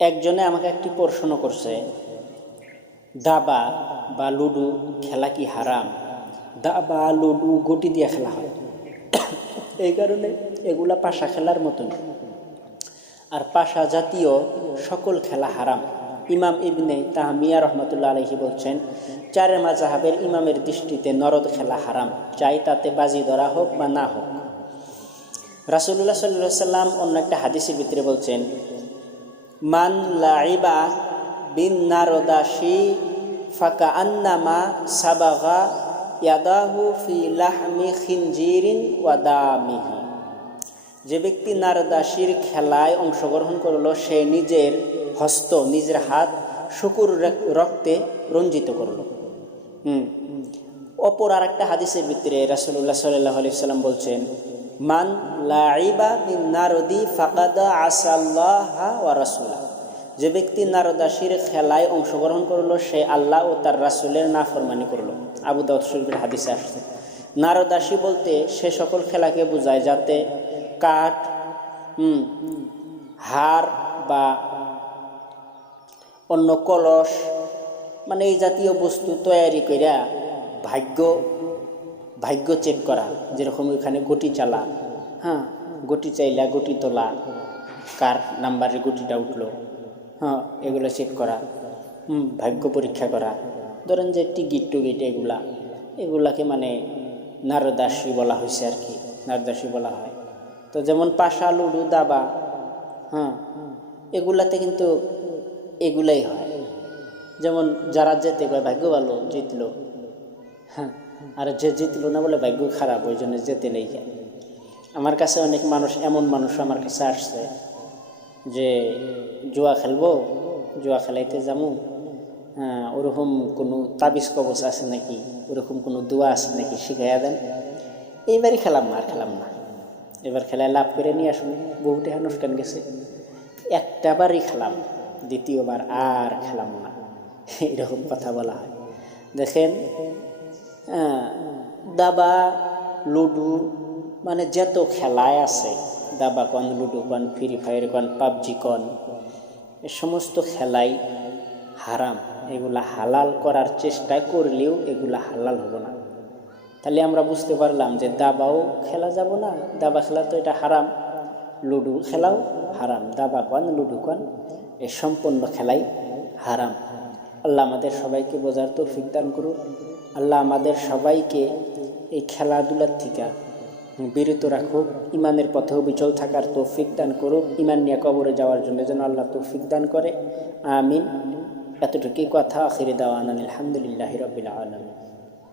একজনে আমাকে একটি প্রশ্ন করছে, দাবা বা লুডু খেলা কি হারাম? দাবা লুডু গুটি দিয়ে খেলা হয়, এই কারণে এগুলা পাশা খেলার মতন, আর পাশা জাতীয় সকল খেলা হারাম। ইমাম ইবনে তাহমিয়া রহমতুল্লাহ আলাইহি বলছেন, চারে মাযহাবের ইমামের দৃষ্টিতে নরদ খেলা হারাম, চাই তাতে বাজি ধরা হোক বা না হোক। রাসূলুল্লাহ সাল্লাল্লাহু আলাইহি সাল্লাম অন্য একটা হাদিসের ভিতরে বলছেন, মান লাইবা বিন নারদাশি ফাকা আন্নামা সাবাগা ইয়াদাহু ফি লাহমি খিনজিরিন ওয়া দামিহি। যে ব্যক্তি নারদাসীর খেলায় অংশগ্রহণ করলো, সে নিজের হস্ত, নিজের হাত শুকুর রক্তে রঞ্জিত করলো। অপর আর একটা হাদিসের ভিতরে রাসূলুল্লাহ সাল্লাল্লাহু আলাইহি সাল্লাম বলছেন, মান লাইবা বিন নারদি ফাকাদা আসাল্লাহা ওয়া রাসূলা। যে ব্যক্তি নারদাসীর খেলায় অংশগ্রহণ করলো, সে আল্লাহ ও তার রাসূলের নাফরমানি করলো। আবু দাউদ শরীফের হাদিসে আসছে। নারদাসী বলতে সে সকল খেলাকে বোঝায় যাতে কাঠ, হাড় বা অন্য কলস, মানে এই জাতীয় বস্তু তৈরি কইরা ভাগ্য চেক করা, যেরকম ওইখানে গটি চালা, গটি চাইলা গটি তোলা, কার নাম্বারে গটিটা উঠলো, এগুলো চেক করা, ভাগ্য পরীক্ষা করা। ধরেন যে টিকিট টুকিট এগুলাকে মানে নারদাসী বলা হয়েছে আর কি, নারদাসী বলা হয়। তো যেমন পাশা, লুডু, দাবা, এগুলাতে কিন্তু এগুলাই হয়। যেমন যারা যেতে কয় ভাগ্য ভালো, জিতলো, আর যে জিতলো না বলে ভাগ্য খারাপ, ওই জন্য যেতে নেই। আমার কাছে অনেক মানুষ, এমন মানুষ আমার কাছে আসছে যে জুয়া খেলবো, জুয়া খেলাইতে যাবো, ওরকম কোনো তাবিজ কবচ আছে নাকি, ওরকম কোনো দোয়া আছে নাকি, শিখাইয়া দেন। এইবারই খেলাম না, আর খেলাম না, এবার খেলায় লাভ করে নিয়ে আসুন। বহুটি অনুষ্ঠান গেছে, একটা বারই খেলাম, দ্বিতীয়বার আর খেলাম না, এরকম কথা বলা হয়। দেখেন, দাবা লুডু মানে যত খেলায় আছে, দাবা কন, লুডু কন, ফ্রি ফায়ার কন, পাবজি কন, এ সমস্ত খেলাই হারাম। এগুলা হালাল করার চেষ্টা করলেও এগুলা হালাল হবো না। তাহলে আমরা বুঝতে পারলাম যে দাবাও খেলা যাব না, দাবা খেলা তো এটা হারাম, লুডু খেলাও হারাম, দাবা কন, লুডু কন, এই সম্পূর্ণ খেলাই হারাম। আল্লাহ আমাদের সবাইকে বোঝার তৌফিক দান করুন। আল্লাহ আমাদের সবাইকে এই খেলাধুলার থেকে বিরত রাখুক, ইমানের পথে অবিচল থাকার তৌফিক দান করুক, ইমান নিয়ে কবরে যাওয়ার জন্য যেন আল্লাহ তৌফিক দান করে। আমিন। এতটুকুই কথা। আখিরে দাওয়ানা আলহামদুলিল্লাহি রাব্বিল আলামিন।